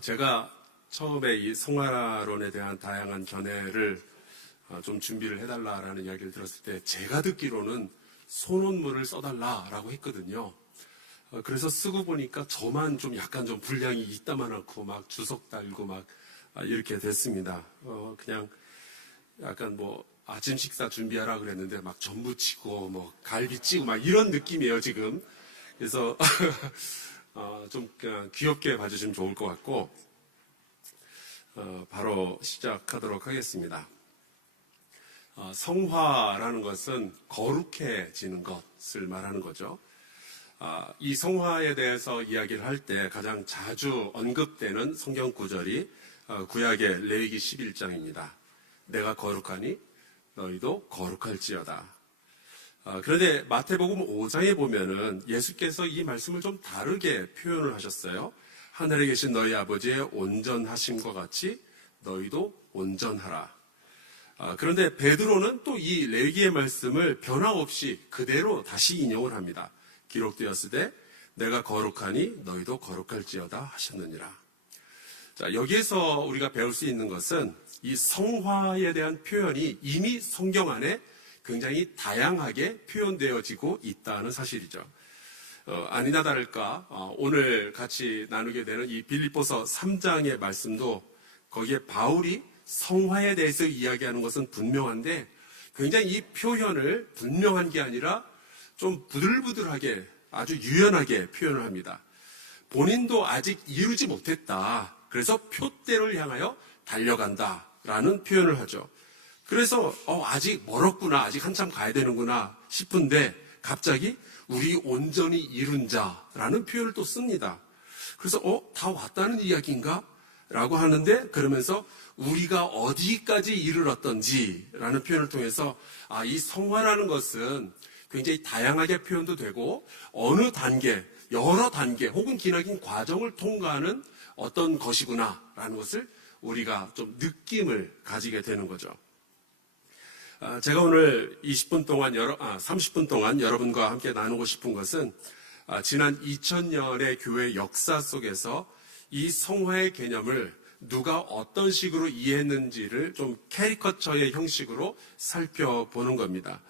제가 처음에 이 성화론에 대한 다양한 견해를 좀 준비를 해달라라는 이야기를 들었을 때 제가 듣기로는 소논문을 써달라라고 했거든요. 그래서 쓰고 보니까 저만 좀 약간 좀 분량이 있다만 않고 막 주석 달고 막 이렇게 됐습니다. 그냥 약간 뭐 아침 식사 준비하라 그랬는데 막 전부 치고 뭐 갈비 찌고 막 이런 느낌이에요 지금. 그래서 좀 그냥 귀엽게 봐주시면 좋을 것 같고 바로 시작하도록 하겠습니다. 성화라는 것은 거룩해지는 것을 말하는 거죠. 이 성화에 대해서 이야기를 할 때 가장 자주 언급되는 성경 구절이 구약의 레위기 11장입니다. 내가 거룩하니 너희도 거룩할지어다. 그런데 마태복음 5장에 보면은 예수께서 이 말씀을 좀 다르게 표현을 하셨어요. 하늘에 계신 너희 아버지의 온전하심과 같이 너희도 온전하라. 그런데 베드로는 또 이 레위기의 말씀을 변함없이 그대로 다시 인용을 합니다. 기록되었을 때 내가 거룩하니 너희도 거룩할지어다 하셨느니라. 자, 여기에서 우리가 배울 수 있는 것은 이 성화에 대한 표현이 이미 성경 안에 굉장히 다양하게 표현되어지고 있다는 사실이죠. 아니나 다를까 오늘 같이 나누게 되는 이 빌립보서 3장의 말씀도 거기에 바울이 성화에 대해서 이야기하는 것은 분명한데 굉장히 이 표현을 분명한 게 아니라 좀 부들부들하게 아주 유연하게 표현을 합니다. 본인도 아직 이루지 못했다. 그래서 표대를 향하여 달려간다라는 표현을 하죠. 그래서 아직 멀었구나, 아직 한참 가야 되는구나 싶은데 갑자기 우리 온전히 이룬 자라는 표현을 또 씁니다. 그래서 다 왔다는 이야기인가? 라고 하는데 그러면서 우리가 어디까지 이르렀던지라는 표현을 통해서 이 성화라는 것은 굉장히 다양하게 표현도 되고 어느 단계, 여러 단계 혹은 기나긴 과정을 통과하는 어떤 것이구나라는 것을 우리가 좀 느낌을 가지게 되는 거죠. 제가 오늘 30분 동안 여러분과 함께 나누고 싶은 것은 지난 2000년의 교회 역사 속에서 이 성화의 개념을 누가 어떤 식으로 이해했는지를 좀 캐리커처의 형식으로 살펴보는 겁니다.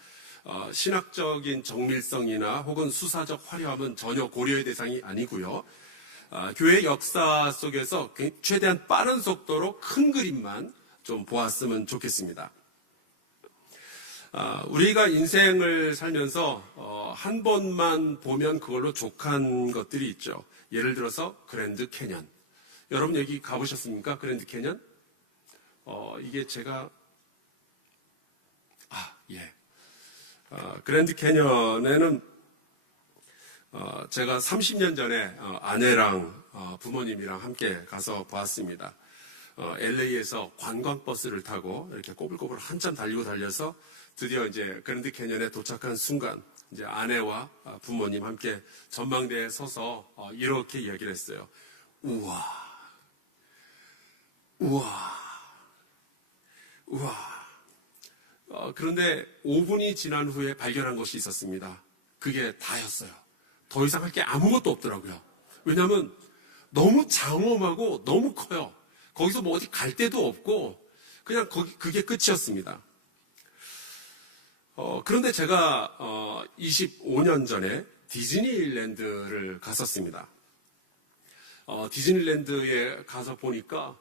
신학적인 정밀성이나 혹은 수사적 화려함은 전혀 고려의 대상이 아니고요. 교회 역사 속에서 최대한 빠른 속도로 큰 그림만 좀 보았으면 좋겠습니다. 우리가 인생을 살면서 한 번만 보면 그걸로 족한 것들이 있죠. 예를 들어서 그랜드 캐년. 여러분 여기 가보셨습니까? 그랜드 캐년? 이게 제가 예. 그랜드 캐년에는 제가 30년 전에 아내랑 부모님이랑 함께 가서 보았습니다. LA에서 관광버스를 타고 이렇게 꼬불꼬불 한참 달려서 드디어 이제 그랜드 캐년에 도착한 순간 이제 아내와 부모님 함께 전망대에 서서 이렇게 이야기를 했어요. 우와. 그런데 5분이 지난 후에 발견한 것이 있었습니다. 그게 다였어요. 더 이상 할 게 아무것도 없더라고요. 왜냐하면 너무 장엄하고 너무 커요. 거기서 뭐 어디 갈 데도 없고 그냥 그게 끝이었습니다. 그런데 제가 25년 전에 디즈니랜드를 갔었습니다. 디즈니랜드에 가서 보니까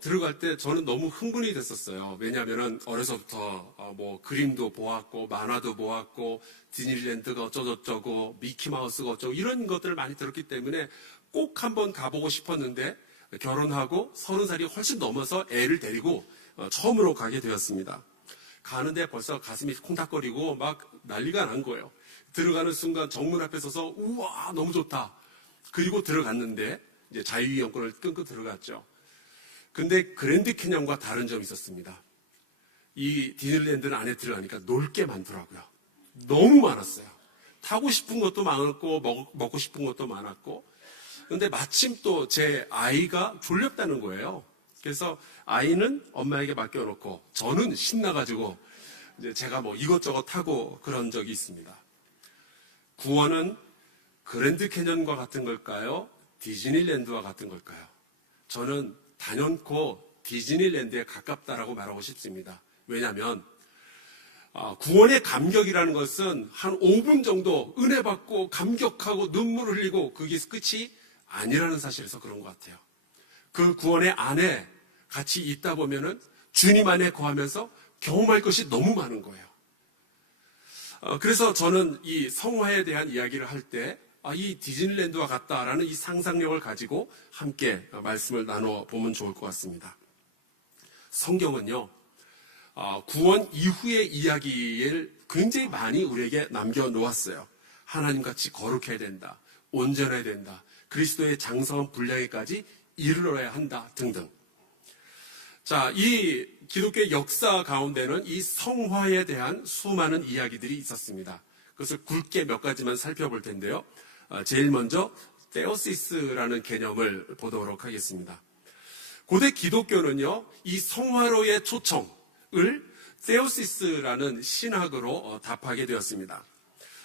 들어갈 때 저는 너무 흥분이 됐었어요. 왜냐하면 어려서부터 뭐 그림도 보았고 만화도 보았고 디즈니랜드가 어쩌고저쩌고 미키마우스가 어쩌고 이런 것들을 많이 들었기 때문에 꼭 한번 가보고 싶었는데 결혼하고 30살이 훨씬 넘어서 애를 데리고 처음으로 가게 되었습니다. 가는데 벌써 가슴이 콩닥거리고 막 난리가 난 거예요. 들어가는 순간 정문 앞에 서서 우와 너무 좋다. 그리고 들어갔는데 이제 자유이용권을 끊고 들어갔죠. 근데 그랜드 캐년과 다른 점이 있었습니다. 이 디즈니랜드는 안에 들어가니까 놀 게 많더라고요. 너무 많았어요. 타고 싶은 것도 많았고 먹고 싶은 것도 많았고 근데 마침 또 제 아이가 졸렸다는 거예요. 그래서 아이는 엄마에게 맡겨놓고 저는 신나가지고 이제 제가 뭐 이것저것 타고 그런 적이 있습니다. 구원은 그랜드 캐년과 같은 걸까요? 디즈니랜드와 같은 걸까요? 저는 단연코 디즈니랜드에 가깝다라고 말하고 싶습니다. 왜냐하면 구원의 감격이라는 것은 한 5분 정도 은혜 받고 감격하고 눈물 흘리고 그게 끝이 아니라는 사실에서 그런 것 같아요. 그 구원의 안에 같이 있다 보면은 주님 안에 거하면서 경험할 것이 너무 많은 거예요. 그래서 저는 이 성화에 대한 이야기를 할 때 이 디즈니랜드와 같다라는 이 상상력을 가지고 함께 말씀을 나눠보면 좋을 것 같습니다. 성경은요, 구원 이후의 이야기를 굉장히 많이 우리에게 남겨놓았어요. 하나님같이 거룩해야 된다, 온전해야 된다, 그리스도의 장성한 분량에까지 이르러야 한다 등등. 자, 이 기독교의 역사 가운데는 이 성화에 대한 수많은 이야기들이 있었습니다. 그것을 굵게 몇 가지만 살펴볼 텐데요. 제일 먼저 테오시스라는 개념을 보도록 하겠습니다. 고대 기독교는요, 이 성화로의 초청을 테오시스라는 신학으로 답하게 되었습니다.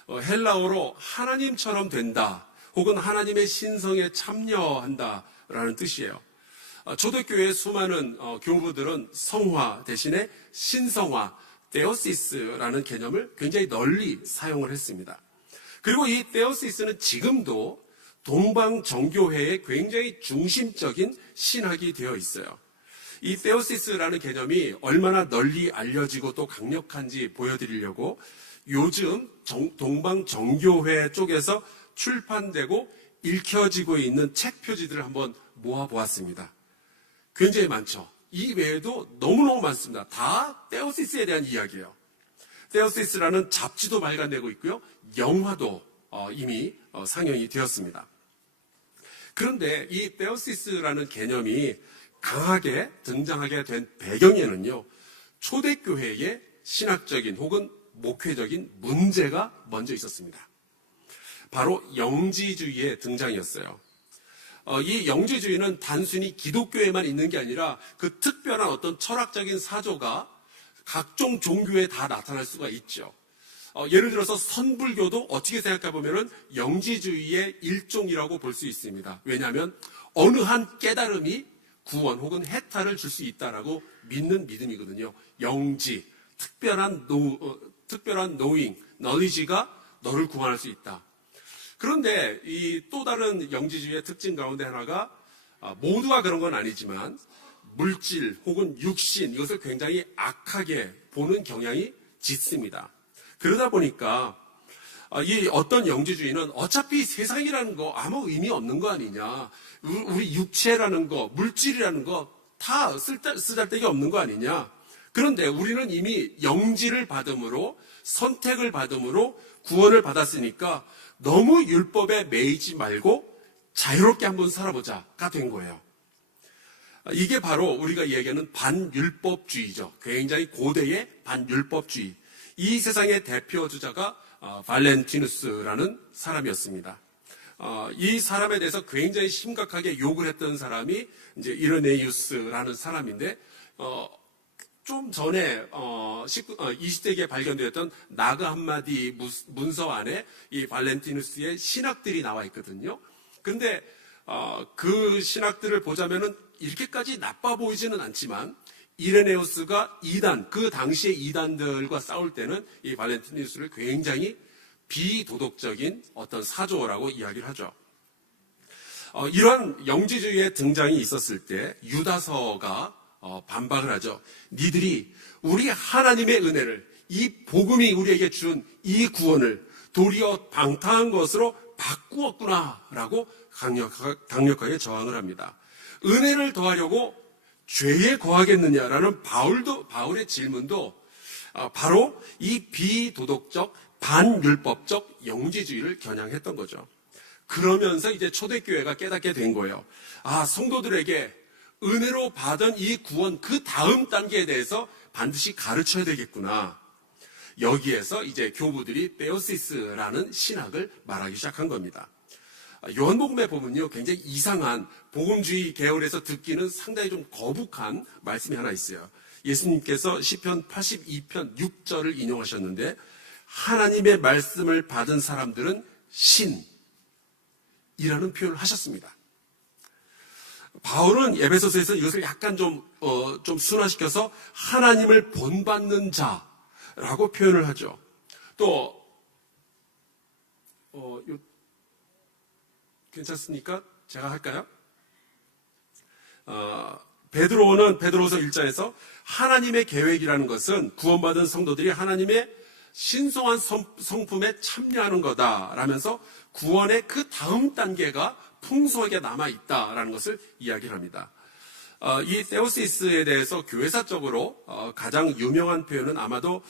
헬라어로 하나님처럼 된다, 혹은 하나님의 신성에 참여한다라는 뜻이에요. 초대교회의 수많은 교부들은 성화 대신에 신성화, 테오시스라는 개념을 굉장히 널리 사용을 했습니다. 그리고 이 테오시스는 지금도 동방정교회의 굉장히 중심적인 신학이 되어 있어요. 이 테오시스라는 개념이 얼마나 널리 알려지고 또 강력한지 보여드리려고 요즘 동방정교회 쪽에서 출판되고 읽혀지고 있는 책 표지들을 한번 모아보았습니다. 굉장히 많죠. 이 외에도 너무너무 많습니다. 다 테오시스에 대한 이야기예요. 테오시스라는 잡지도 발간되고 있고요. 영화도 이미 상영이 되었습니다. 그런데 이 테오시스라는 개념이 강하게 등장하게 된 배경에는요, 초대교회의 신학적인 혹은 목회적인 문제가 먼저 있었습니다. 바로 영지주의의 등장이었어요. 이 영지주의는 단순히 기독교에만 있는 게 아니라 그 특별한 어떤 철학적인 사조가 각종 종교에 다 나타날 수가 있죠. 예를 들어서 선불교도 어떻게 생각해 보면은 영지주의의 일종이라고 볼 수 있습니다. 왜냐하면 어느 한 깨달음이 구원 혹은 해탈을 줄 수 있다라고 믿는 믿음이거든요. 영지, 특별한 knowing, knowledge가 너를 구원할 수 있다. 그런데 이 또 다른 영지주의의 특징 가운데 하나가 모두가 그런 건 아니지만 물질 혹은 육신, 이것을 굉장히 악하게 보는 경향이 짙습니다. 그러다 보니까 이 어떤 영지주의는 어차피 세상이라는 거 아무 의미 없는 거 아니냐, 우리 육체라는 거, 물질이라는 거 다 쓰잘데기 없는 거 아니냐. 그런데 우리는 이미 영지를 받음으로, 선택을 받음으로 구원을 받았으니까 너무 율법에 매이지 말고 자유롭게 한번 살아보자가 된 거예요. 이게 바로 우리가 얘기하는 반율법주의죠. 굉장히 고대의 반율법주의. 이 세상의 대표 주자가 발렌티누스라는 사람이었습니다. 이 사람에 대해서 굉장히 심각하게 욕을 했던 사람이 이제 이르네이우스라는 사람인데, 좀 전에 20세기에 발견되었던 나그 한마디 문서 안에 이 발렌티누스의 신학들이 나와 있거든요. 그런데 그 신학들을 보자면은 이렇게까지 나빠 보이지는 않지만 이레네우스가 이단, 그 당시의 이단들과 싸울 때는 이 발렌티누스를 굉장히 비도덕적인 어떤 사조라고 이야기를 하죠. 이런 영지주의의 등장이 있었을 때 유다서가 반박을 하죠. 니들이 우리 하나님의 은혜를, 이 복음이 우리에게 준 이 구원을 도리어 방탕한 것으로 바꾸었구나라고 강력하게 저항을 합니다. 은혜를 더하려고 죄에 거하겠느냐라는 바울의 질문도 바로 이 비도덕적 반율법적 영지주의를 겨냥했던 거죠. 그러면서 이제 초대교회가 깨닫게 된 거예요. 성도들에게 은혜로 받은 이 구원 그 다음 단계에 대해서 반드시 가르쳐야 되겠구나. 여기에서 이제 교부들이 테오시스라는 신학을 말하기 시작한 겁니다. 요한복음에 보면요, 굉장히 이상한 복음주의 계열에서 듣기는 상당히 좀 거북한 말씀이 하나 있어요. 예수님께서 시편 82편 6절을 인용하셨는데, 하나님의 말씀을 받은 사람들은 신이라는 표현을 하셨습니다. 바울은 에베소서에서 이것을 약간 좀 순화시켜서 하나님을 본받는 자라고 표현을 하죠. 또, 괜찮습니까? 제가 할까요? 베드로는 베드로서 1장에서 하나님의 계획이라는 것은 구원받은 성도들이 하나님의 신성한 성품에 참여하는 거다라면서 구원의 그 다음 단계가 풍성하게 남아있다라는 것을 이야기를 합니다. 이 세오시스에 대해서 교회사적으로 가장 유명한 표현은 아마도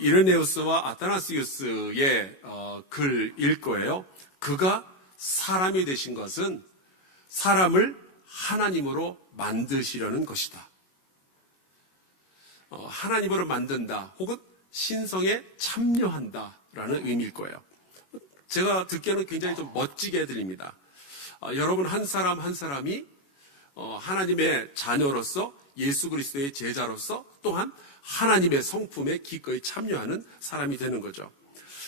이레네우스와 아타나시우스의 글일 거예요. 그가 사람이 되신 것은 사람을 하나님으로 만드시려는 것이다. 하나님으로 만든다 혹은 신성에 참여한다라는 의미일 거예요. 제가 듣기에는 굉장히 좀 멋지게 들립니다. 여러분 한 사람 한 사람이 하나님의 자녀로서 예수 그리스도의 제자로서 또한 하나님의 성품에 기꺼이 참여하는 사람이 되는 거죠.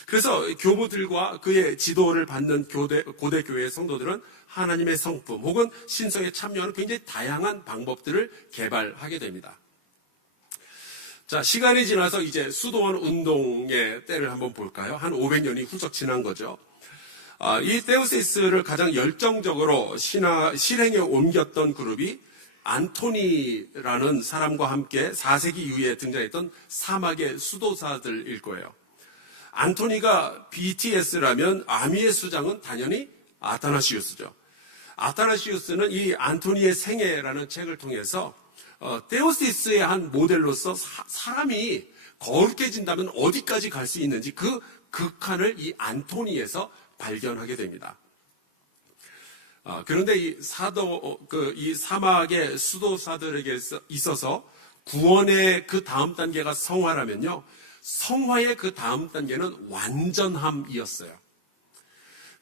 그래서 교무들과 그의 지도를 받는 고대 교회의 성도들은 하나님의 성품 혹은 신성에 참여하는 굉장히 다양한 방법들을 개발하게 됩니다. 자, 시간이 지나서 이제 수도원 운동의 때를 한번 볼까요? 한 500년이 훌쩍 지난 거죠. 이 데우시스를 가장 열정적으로 실행에 옮겼던 그룹이 안토니라는 사람과 함께 4세기 이후에 등장했던 사막의 수도사들일 거예요. 안토니가 BTS라면 아미의 수장은 당연히 아타나시우스죠. 아타나시우스는 이 안토니의 생애라는 책을 통해서 데우시스의 한 모델로서 사람이 거룩해진다면 어디까지 갈 수 있는지 그 극한을 이 안토니에서 발견하게 됩니다. 그런데 이 사막의 수도사들에게 있어서 구원의 그 다음 단계가 성화라면요. 성화의 그 다음 단계는 완전함이었어요.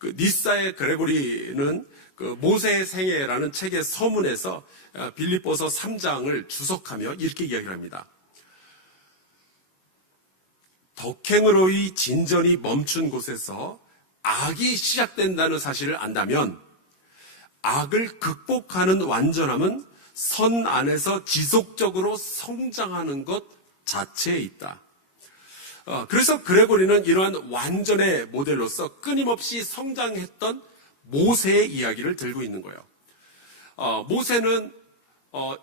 니사의 그레고리는 모세의 생애라는 책의 서문에서 빌립보서 3장을 주석하며 이렇게 이야기를 합니다. 덕행으로의 진전이 멈춘 곳에서 악이 시작된다는 사실을 안다면 악을 극복하는 완전함은 선 안에서 지속적으로 성장하는 것 자체에 있다. 그래서 그레고리는 이러한 완전의 모델로서 끊임없이 성장했던 모세의 이야기를 들고 있는 거예요. 모세는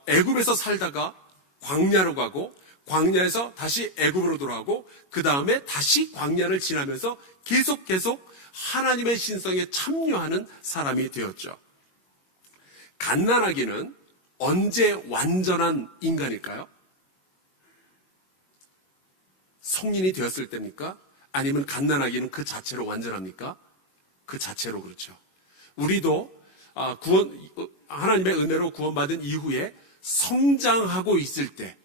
애굽에서 살다가 광야로 가고 광야에서 다시 애굽으로 돌아가고 그 다음에 다시 광야를 지나면서 계속 하나님의 신성에 참여하는 사람이 되었죠. 갓난아기는 언제 완전한 인간일까요? 성인이 되었을 때입니까? 아니면 갓난아기는 그 자체로 완전합니까? 그 자체로 그렇죠. 우리도 하나님의 은혜로 구원받은 이후에 성장하고 있을 때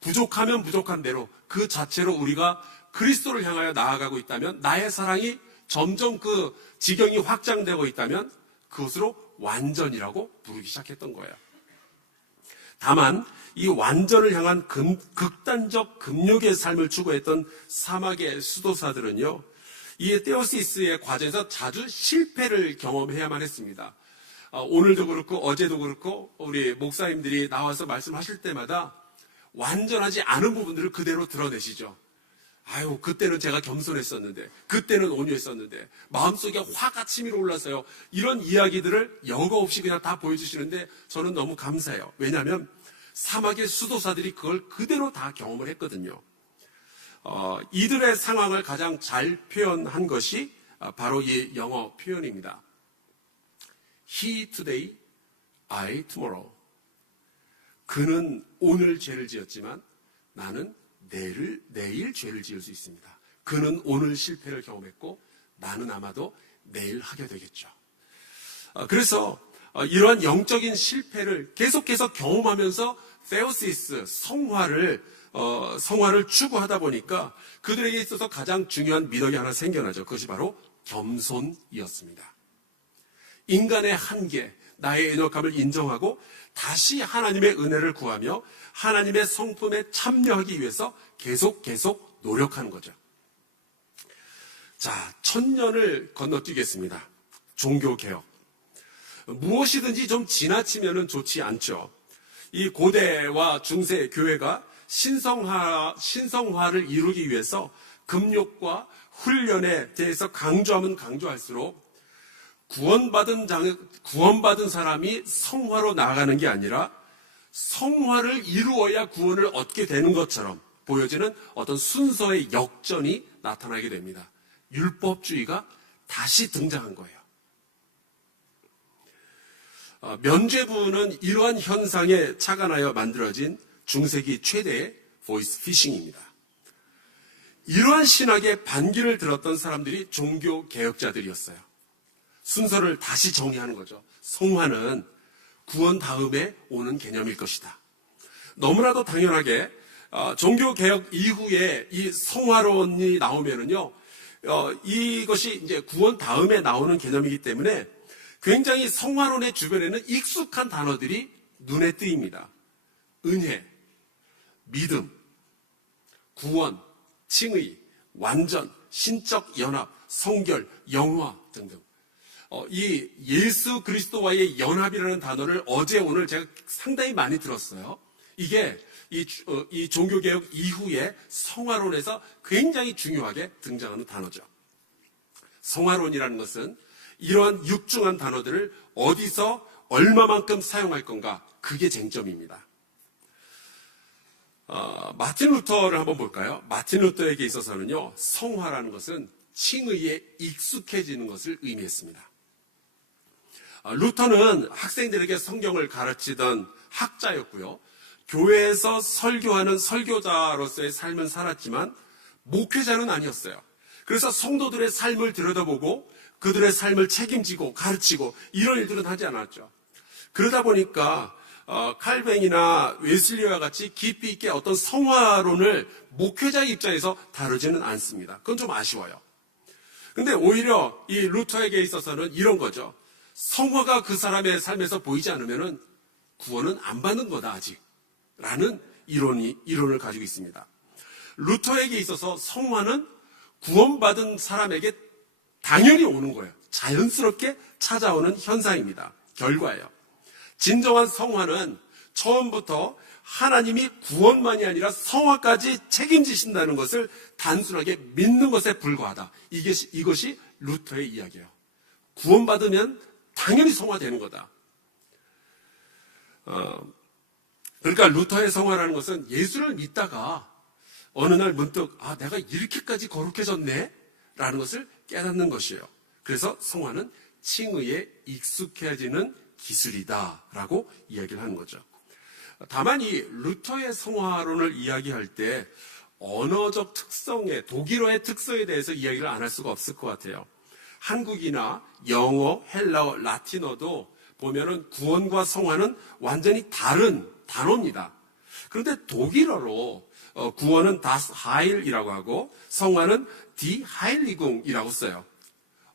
부족하면 부족한 대로 그 자체로 우리가 그리스도를 향하여 나아가고 있다면 나의 사랑이 점점 그 지경이 확장되고 있다면 그것으로 완전이라고 부르기 시작했던 거예요. 다만 이 완전을 향한 극단적 금욕의 삶을 추구했던 사막의 수도사들은요. 이 데오시스의 과정에서 자주 실패를 경험해야만 했습니다. 오늘도 그렇고 어제도 그렇고 우리 목사님들이 나와서 말씀하실 때마다 완전하지 않은 부분들을 그대로 드러내시죠. 아유, 그때는 제가 겸손했었는데, 그때는 온유했었는데, 마음속에 화가 치밀어 올랐어요. 이런 이야기들을 여과 없이 그냥 다 보여주시는데 저는 너무 감사해요. 왜냐하면 사막의 수도사들이 그걸 그대로 다 경험을 했거든요. 이들의 상황을 가장 잘 표현한 것이 바로 이 영어 표현입니다. He today, I tomorrow. 그는 오늘 죄를 지었지만 나는 내일 죄를 지을 수 있습니다. 그는 오늘 실패를 경험했고 나는 아마도 내일 하게 되겠죠. 그래서 이러한 영적인 실패를 계속해서 경험하면서 세오시스, 성화를 추구하다 보니까 그들에게 있어서 가장 중요한 미덕이 하나 생겨나죠. 그것이 바로 겸손이었습니다. 인간의 한계, 나의 연약함을 인정하고 다시 하나님의 은혜를 구하며 하나님의 성품에 참여하기 위해서 계속 노력하는 거죠. 자, 1000년을 건너뛰겠습니다. 종교개혁. 무엇이든지 좀 지나치면은 좋지 않죠. 이 고대와 중세 교회가 신성화를 이루기 위해서 금욕과 훈련에 대해서 강조하면 강조할수록 구원받은 사람이 성화로 나아가는 게 아니라 성화를 이루어야 구원을 얻게 되는 것처럼 보여지는 어떤 순서의 역전이 나타나게 됩니다. 율법주의가 다시 등장한 거예요. 면죄부는 이러한 현상에 착안하여 만들어진 중세기 최대의 보이스 피싱입니다. 이러한 신학의 반기를 들었던 사람들이 종교 개혁자들이었어요. 순서를 다시 정의하는 거죠. 성화는 구원 다음에 오는 개념일 것이다. 너무나도 당연하게 종교 개혁 이후에 이 성화론이 나오면은요, 이것이 이제 구원 다음에 나오는 개념이기 때문에 굉장히 성화론의 주변에는 익숙한 단어들이 눈에 띄입니다. 은혜, 믿음, 구원, 칭의, 완전, 신적 연합, 성결, 영화 등등. 이 예수 그리스도와의 연합이라는 단어를 어제 오늘 제가 상당히 많이 들었어요. 이게 이 종교개혁 이후에 성화론에서 굉장히 중요하게 등장하는 단어죠. 성화론이라는 것은 이러한 육중한 단어들을 어디서 얼마만큼 사용할 건가, 그게 쟁점입니다. 마틴 루터를 한번 볼까요? 마틴 루터에게 있어서는요, 성화라는 것은 칭의에 익숙해지는 것을 의미했습니다. 루터는 학생들에게 성경을 가르치던 학자였고요. 교회에서 설교하는 설교자로서의 삶을 살았지만 목회자는 아니었어요. 그래서 성도들의 삶을 들여다보고 그들의 삶을 책임지고 가르치고 이런 일들은 하지 않았죠. 그러다 보니까 칼뱅이나 웨슬리와 같이 깊이 있게 어떤 성화론을 목회자의 입장에서 다루지는 않습니다. 그건 좀 아쉬워요. 근데 오히려 이 루터에게 있어서는 이런 거죠. 성화가 그 사람의 삶에서 보이지 않으면은 구원은 안 받는 거다, 아직. 라는 이론을 가지고 있습니다. 루터에게 있어서 성화는 구원받은 사람에게 당연히 오는 거예요. 자연스럽게 찾아오는 현상입니다. 결과예요. 진정한 성화는 처음부터 하나님이 구원만이 아니라 성화까지 책임지신다는 것을 단순하게 믿는 것에 불과하다. 이것이 루터의 이야기예요. 구원받으면 당연히 성화되는 거다. 그러니까 루터의 성화라는 것은 예수를 믿다가 어느 날 문득 내가 이렇게까지 거룩해졌네? 라는 것을 깨닫는 것이에요. 그래서 성화는 칭의에 익숙해지는 기술이다라고 이야기를 하는 거죠. 다만 이 루터의 성화론을 이야기할 때 언어적 특성에, 독일어의 특성에 대해서 이야기를 안 할 수가 없을 것 같아요. 한국이나 영어, 헬라어, 라틴어도 보면은 구원과 성화는 완전히 다른 단어입니다. 그런데 독일어로 구원은 das Heil이라고 하고 성화는 die Heiligung 이라고 써요.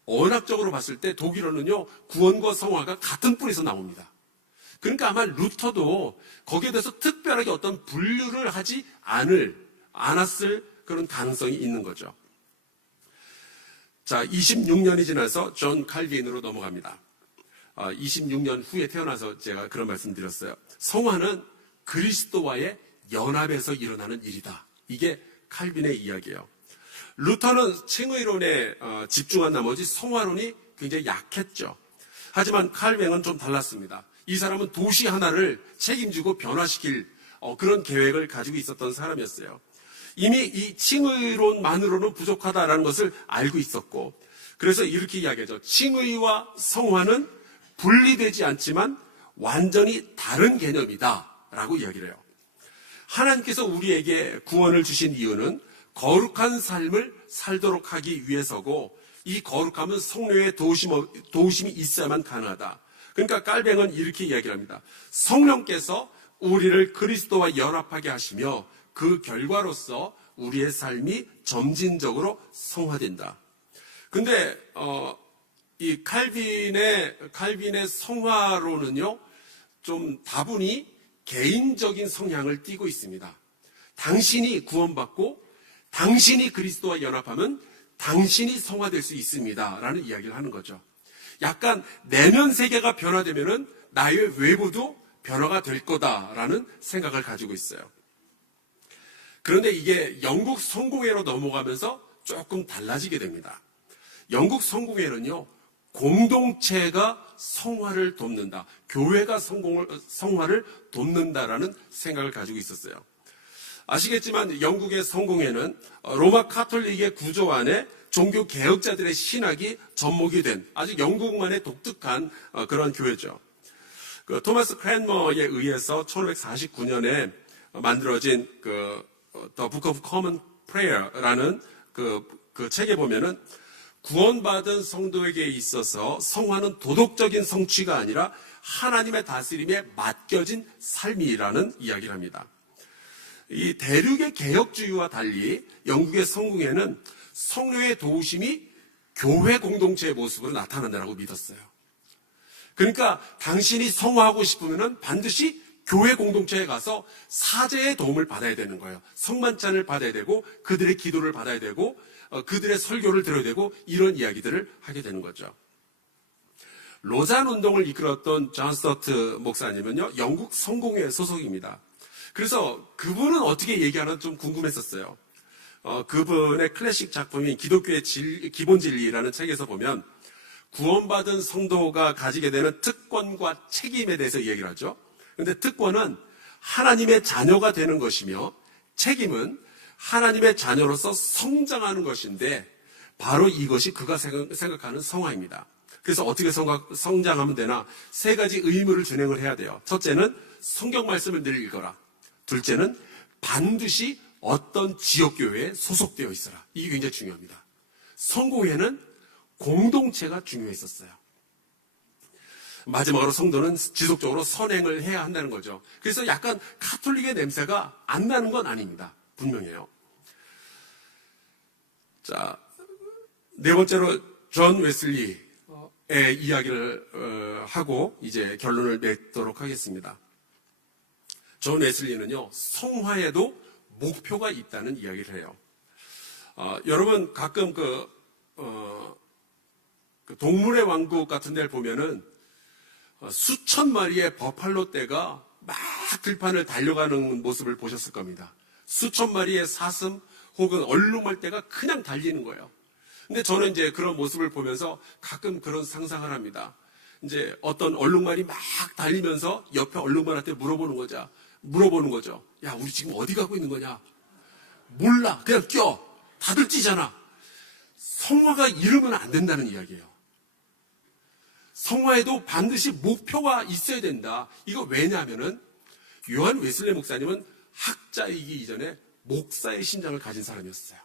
언어학적으로 봤을 때 독일어는요, 구원과 성화가 같은 뿔에서 나옵니다. 그러니까 아마 루터도 거기에 대해서 특별하게 어떤 분류를 하지 않았을 그런 가능성이 있는 거죠. 자, 26년이 지나서 존 칼빈으로 넘어갑니다. 26년 후에 태어나서 제가 그런 말씀 드렸어요. 성화는 그리스도와의 연합에서 일어나는 일이다. 이게 칼빈의 이야기예요. 루터는 칭의론에 집중한 나머지 성화론이 굉장히 약했죠. 하지만 칼뱅은 좀 달랐습니다. 이 사람은 도시 하나를 책임지고 변화시킬 그런 계획을 가지고 있었던 사람이었어요. 이미 이 칭의론만으로는 부족하다라는 것을 알고 있었고, 그래서 이렇게 이야기하죠. 칭의와 성화는 분리되지 않지만 완전히 다른 개념이다라고 이야기를 해요. 하나님께서 우리에게 구원을 주신 이유는 거룩한 삶을 살도록 하기 위해서고, 이 거룩함은 성령의 도우심이 있어야만 가능하다. 그러니까 칼뱅은 이렇게 이야기를 합니다. 성령께서 우리를 그리스도와 연합하게 하시며 그 결과로서 우리의 삶이 점진적으로 성화된다. 근데 이 칼빈의 성화로는요, 좀 다분히 개인적인 성향을 띠고 있습니다. 당신이 구원받고 당신이 그리스도와 연합하면 당신이 성화될 수 있습니다. 라는 이야기를 하는 거죠. 약간 내면 세계가 변화되면은 나의 외부도 변화가 될 거다라는 생각을 가지고 있어요. 그런데 이게 영국 성공회로 넘어가면서 조금 달라지게 됩니다. 영국 성공회는요, 공동체가 성화를 돕는다, 교회가 성화를 돕는다라는 생각을 가지고 있었어요. 아시겠지만 영국의 성공회는 로마 카톨릭의 구조 안에 종교 개혁자들의 신학이 접목이 된 아주 영국만의 독특한 그런 교회죠. 그 토마스 크랜머에 의해서 1549년에 만들어진 The Book of Common Prayer라는 그 책에 보면은 구원받은 성도에게 있어서 성화는 도덕적인 성취가 아니라 하나님의 다스림에 맡겨진 삶이라는 이야기를 합니다. 이 대륙의 개혁주의와 달리 영국의 성공회는 성령의 도우심이 교회 공동체의 모습으로 나타난다고 믿었어요. 그러니까 당신이 성화하고 싶으면 반드시 교회 공동체에 가서 사제의 도움을 받아야 되는 거예요. 성만찬을 받아야 되고 그들의 기도를 받아야 되고 그들의 설교를 들어야 되고 이런 이야기들을 하게 되는 거죠. 로잔 운동을 이끌었던 존 스터트 목사님은요, 영국 성공회 소속입니다. 그래서 그분은 어떻게 얘기하나 좀 궁금했었어요. 그분의 클래식 작품인 기독교의 기본 진리라는 책에서 보면 구원받은 성도가 가지게 되는 특권과 책임에 대해서 얘기를 하죠. 그런데 특권은 하나님의 자녀가 되는 것이며 책임은 하나님의 자녀로서 성장하는 것인데 바로 이것이 그가 생각하는 성화입니다. 그래서 어떻게 성장하면 되나? 세 가지 의무를 준행을 해야 돼요. 첫째는 성경 말씀을 늘 읽어라. 둘째는 반드시 어떤 지역교회에 소속되어 있어라. 이게 굉장히 중요합니다. 성공회는 공동체가 중요했었어요. 마지막으로 성도는 지속적으로 선행을 해야 한다는 거죠. 그래서 약간 카톨릭의 냄새가 안 나는 건 아닙니다. 분명해요. 자, 네 번째로 존 웨슬리의 이야기를 하고 이제 결론을 맺도록 하겠습니다. 존 웨슬리는요, 성화에도 목표가 있다는 이야기를 해요. 여러분 가끔 그 동물의 왕국 같은 데를 보면은 수천 마리의 버팔로 떼가 막 들판을 달려가는 모습을 보셨을 겁니다. 수천 마리의 사슴 혹은 얼룩말떼가 그냥 달리는 거예요. 근데 저는 이제 그런 모습을 보면서 가끔 그런 상상을 합니다. 이제 어떤 얼룩말이 막 달리면서 옆에 얼룩말한테 물어보는 거죠. 야, 우리 지금 어디 가고 있는 거냐? 몰라. 그냥 껴. 다들 뛰잖아. 성화가 이러면 안 된다는 이야기예요. 성화에도 반드시 목표가 있어야 된다. 이거 왜냐하면은 요한 웨슬리 목사님은 학자이기 이전에 목사의 신장을 가진 사람이었어요.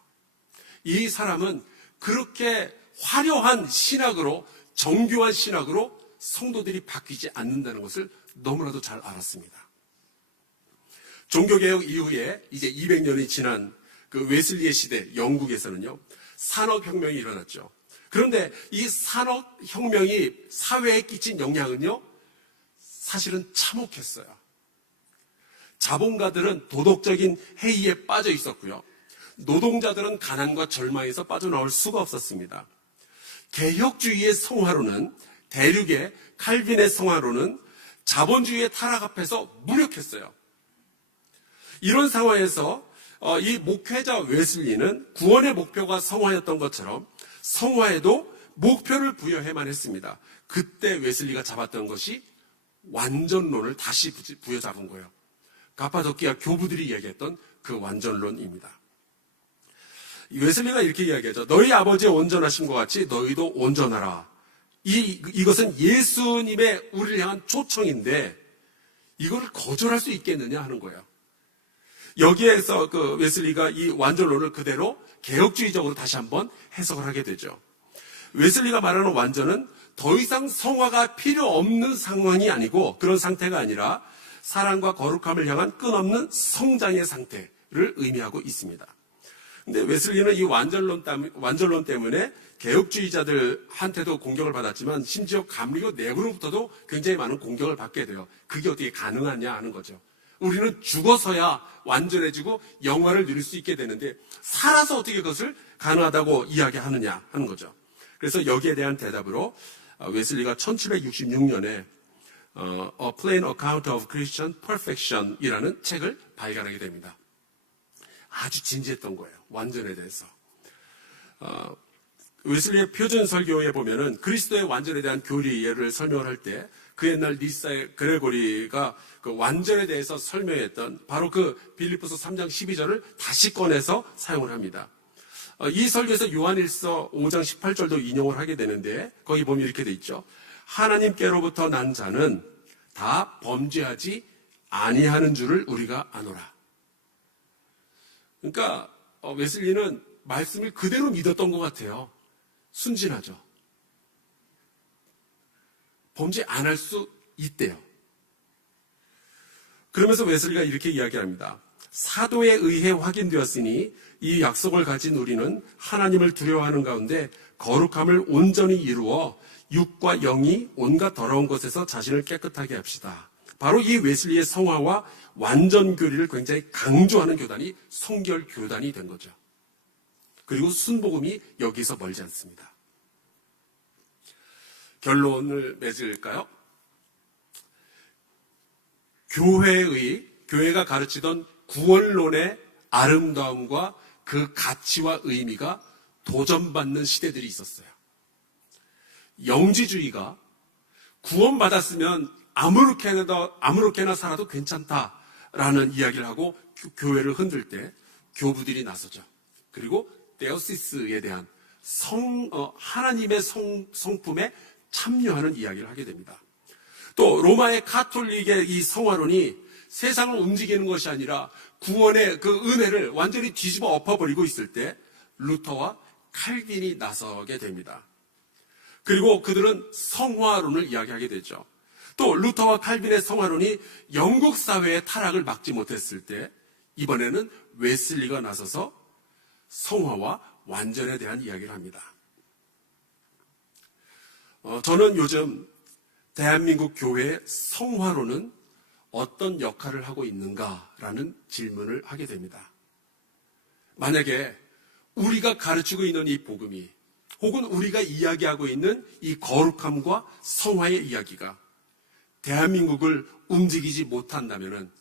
이 사람은 그렇게 화려한 신학으로, 정교한 신학으로 성도들이 바뀌지 않는다는 것을 너무나도 잘 알았습니다. 종교개혁 이후에 이제 200년이 지난 그 웨슬리의 시대 영국에서는요, 산업혁명이 일어났죠. 그런데 이 산업혁명이 사회에 끼친 영향은요, 사실은 참혹했어요. 자본가들은 도덕적인 해이에 빠져 있었고요. 노동자들은 가난과 절망에서 빠져나올 수가 없었습니다. 개혁주의의 성화로는, 대륙의 칼빈의 성화로는 자본주의의 타락 앞에서 무력했어요. 이런 상황에서 이 목회자 웨슬리는 구원의 목표가 성화였던 것처럼 성화에도 목표를 부여해만 했습니다. 그때 웨슬리가 잡았던 것이 완전론을 다시 부여잡은 거예요. 가파도키아 교부들이 이야기했던 그 완전론입니다. 웨슬리가 이렇게 이야기하죠. 너희 아버지의 온전하신 것 같이 너희도 온전하라. 이것은 예수님의 우리를 향한 초청인데 이걸 거절할 수 있겠느냐 하는 거예요. 여기에서 그 웨슬리가 이 완전론을 그대로 개혁주의적으로 다시 한번 해석을 하게 되죠. 웨슬리가 말하는 완전은 더 이상 성화가 필요 없는 상황이 아니고 그런 상태가 아니라 사랑과 거룩함을 향한 끝없는 성장의 상태를 의미하고 있습니다. 근데 웨슬리는 이 완전론 때문에 개혁주의자들한테도 공격을 받았지만 심지어 감리교 내부로부터도 굉장히 많은 공격을 받게 돼요. 그게 어떻게 가능하냐 하는 거죠. 우리는 죽어서야 완전해지고 영화를 누릴 수 있게 되는데 살아서 어떻게 그것을 가능하다고 이야기하느냐 하는 거죠. 그래서 여기에 대한 대답으로 웨슬리가 1766년에 A Plain Account of Christian Perfection 이라는 책을 발간하게 됩니다. 아주 진지했던 거예요. 완전에 대해서. 웨슬리의 표준 설교에 보면은 그리스도의 완전에 대한 교리를 설명을 할 때 그 옛날 니사의 그레고리가 그 완전에 대해서 설명했던 바로 그 빌립보서 3장 12절을 다시 꺼내서 사용을 합니다. 이 설교에서 요한일서 5장 18절도 인용을 하게 되는데 거기 보면 이렇게 돼 있죠. 하나님께로부터 난 자는 다 범죄하지 아니하는 줄을 우리가 아노라. 그러니까 웨슬리는 말씀을 그대로 믿었던 것 같아요. 순진하죠. 범죄 안 할 수 있대요. 그러면서 웨슬리가 이렇게 이야기합니다. 사도에 의해 확인되었으니 이 약속을 가진 우리는 하나님을 두려워하는 가운데 거룩함을 온전히 이루어 육과 영이 온갖 더러운 것에서 자신을 깨끗하게 합시다. 바로 이 웨슬리의 성화와 완전 교리를 굉장히 강조하는 교단이 성결 교단이 된 거죠. 그리고 순복음이 여기서 멀지 않습니다. 결론을 맺을까요? 교회가 가르치던 구원론의 아름다움과 그 가치와 의미가 도전받는 시대들이 있었어요. 영지주의가 구원받았으면 아무렇게나 살아도 괜찮다라는 이야기를 하고 교회를 흔들 때 교부들이 나서죠. 그리고 데오시스에 대한 하나님의 성품에 참여하는 이야기를 하게 됩니다. 또 로마의 가톨릭의 이 성화론이 세상을 움직이는 것이 아니라 구원의 그 은혜를 완전히 뒤집어 엎어버리고 있을 때 루터와 칼빈이 나서게 됩니다. 그리고 그들은 성화론을 이야기하게 되죠. 또 루터와 칼빈의 성화론이 영국 사회의 타락을 막지 못했을 때 이번에는 웨슬리가 나서서 성화와 완전에 대한 이야기를 합니다. 저는 요즘 대한민국 교회의 성화론은 어떤 역할을 하고 있는가라는 질문을 하게 됩니다. 만약에 우리가 가르치고 있는 이 복음이 혹은 우리가 이야기하고 있는 이 거룩함과 성화의 이야기가 대한민국을 움직이지 못한다면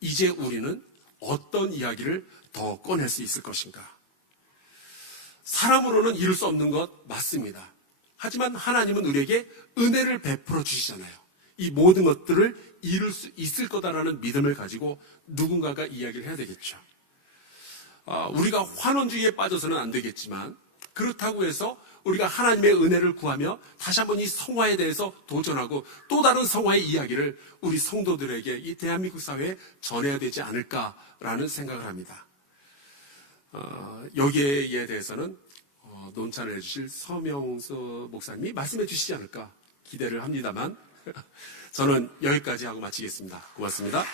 이제 우리는 어떤 이야기를 더 꺼낼 수 있을 것인가? 사람으로는 이룰 수 없는 것 맞습니다. 하지만 하나님은 우리에게 은혜를 베풀어 주시잖아요. 이 모든 것들을 이룰 수 있을 거다라는 믿음을 가지고 누군가가 이야기를 해야 되겠죠. 우리가 환원주의에 빠져서는 안 되겠지만 그렇다고 해서 우리가 하나님의 은혜를 구하며 다시 한번 이 성화에 대해서 도전하고 또 다른 성화의 이야기를 우리 성도들에게 이 대한민국 사회에 전해야 되지 않을까라는 생각을 합니다. 여기에 대해서는 논찬을 해주실 서명수 목사님이 말씀해 주시지 않을까 기대를 합니다만 저는 여기까지 하고 마치겠습니다. 고맙습니다.